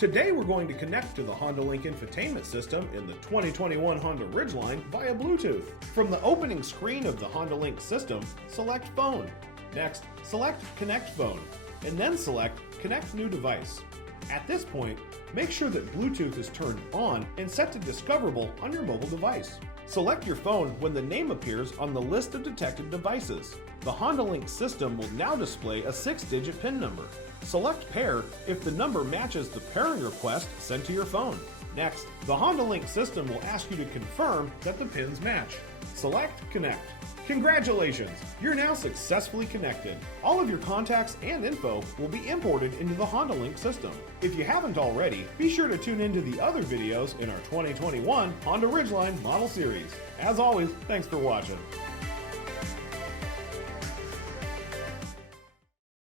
Today we're going to connect to the Honda Link infotainment system in the 2021 Honda Ridgeline via Bluetooth. From the opening screen of the Honda Link system, select Phone. Next, select Connect Phone, and then select Connect New Device. At this point, make sure that Bluetooth is turned on and set to discoverable on your mobile device. Select your phone when the name appears on the list of detected devices. The Honda Link system will now display a 6-digit PIN number. Select Pair if the number matches the pairing request sent to your phone. Next, the Honda Link system will ask you to confirm that the pins match. Select Connect. Congratulations! You're now successfully connected. All of your contacts and info will be imported into the Honda Link system. If you haven't already, be sure to tune into the other videos in our 2021 Honda Ridgeline model series. As always, thanks for watching.